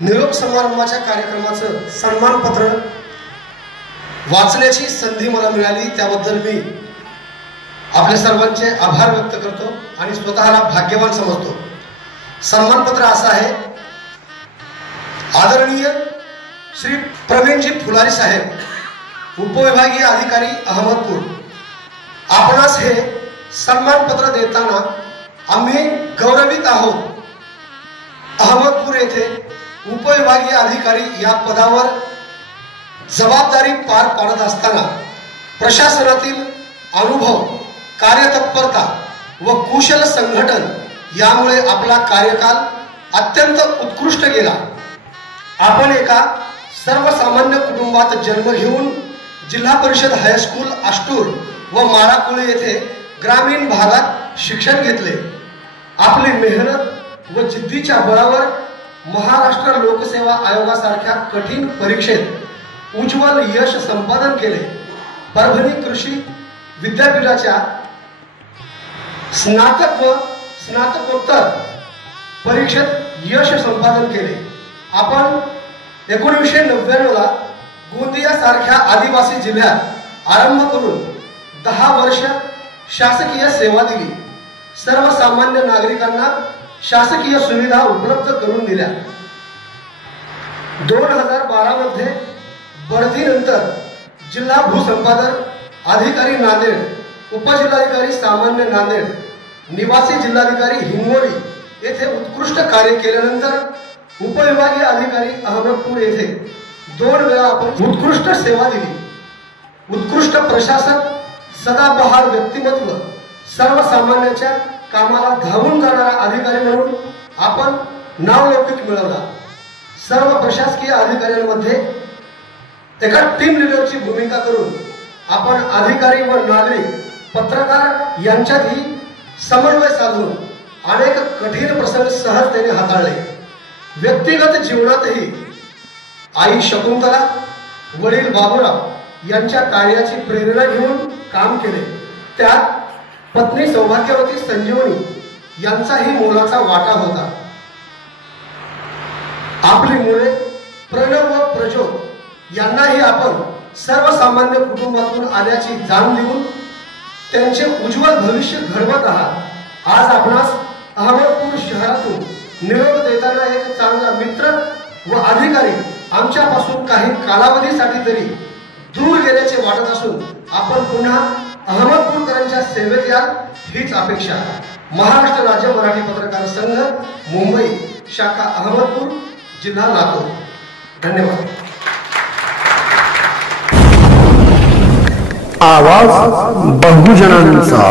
निरोप समारंभाच्या कार्यक्रमाचं सन्मानपत्र वाचण्याची संधी मला मिळाली, त्याबद्दल मी आपल्या सर्वांचे आभार व्यक्त करतो आणि स्वतःला भाग्यवान समजतो। सन्मानपत्र असं आहे, आदरणीय श्री प्रवीणजी फुलारी साहेब, उपविभागीय अधिकारी अहमदपूर, आपणास हे सन्मानपत्र देताना आम्ही गौरवित आहोत। अहमदपूर येथे उपविभागीय अधिकारी या पदावर जबाबदारी पार पाडत असताना प्रशासनातील अनुभव, कार्यतत्परता व कुशल संघटन यामुळे आपला कार्यकाल अत्यंत उत्कृष्ट गेला। आपण एका सर्वसामान्य कुटुंबात जन्म घेऊन जिल्हा परिषद हायस्कूल आष्टूर व माराकुळे येथे ग्रामीण भागात शिक्षण घेतले। आपली मेहनत व जिद्दीच्या बळावर महाराष्ट्र लोकसेवा आयोगासारख्या कठीण परीक्षेत उज्ज्वल यश संपादन केले। परभणी कृषी विद्यापीठाच्या स्नातक व स्नातकोत्तर परीक्षेत यश संपादन केले। आपण 1999 ला गोंदिया सारख्या आदिवासी जिल्ह्यात आरंभ करून 10 वर्ष शासकीय सेवा दिली। सर्वसामान्य नागरिकांना शासकीय सुविधा उपलब्ध करून दिल्या। 2012 मध्ये बढतीनंतर जिल्हा भूसंपादन अधिकारी नांदेड, उपजिल्हाधिकारी सामान्य नांदेड, निवासी जिल्हाधिकारी हिंगोली येथे उत्कृष्ट कार्य केल्यानंतर उपविभागीय अधिकारी अहमदपूर येथे 2 वेळा आपण उत्कृष्ट सेवा दिली। उत्कृष्ट प्रशासन, सदाबहार व्यक्तिमत्व, सर्वसामान्यांच्या कामाला धावून जाणारा अधिकारी म्हणून आपण नावलौकिक मिळवला। सर्व प्रशासकीय अधिकाऱ्यांमध्ये एका टीम लीडरची भूमिका करून आपण अधिकारी व नागरिक, पत्रकार यांच्यातही समन्वय साधून अनेक कठीण प्रसंग सहजतेने हाताळले। व्यक्तिगत जीवनातही आई शकुंतला, वडील बाबूराव यांच्या कार्याची प्रेरणा घेऊन काम केले। त्यात पत्नी सौभाग्यवती संजीवनी यांचाही मोलाचा वाटा होता। आपली मुले प्रणव व प्रज्योत यांनाही आपण सर्वसामान्य कुटुंबातून आल्याची जाण देऊन त्यांचे उज्ज्वल भविष्य घडवत आहात। आज आपणास अहमदपूर शहरातून निरोप देताना एक चांगला मित्र व अधिकारी आमच्यापासून काही कालावधीसाठी तरी दूर गेल्याचे वाटत असून आपण पुन्हा अहमदपूरकरांच्या सेवेत याल हीच अपेक्षा। महाराष्ट्र राज्य मराठी पत्रकार संघ, मुंबई, शाखा अहमदपूर, जिल्हा लातूर। धन्यवाद। आवाज बहुजनांचा।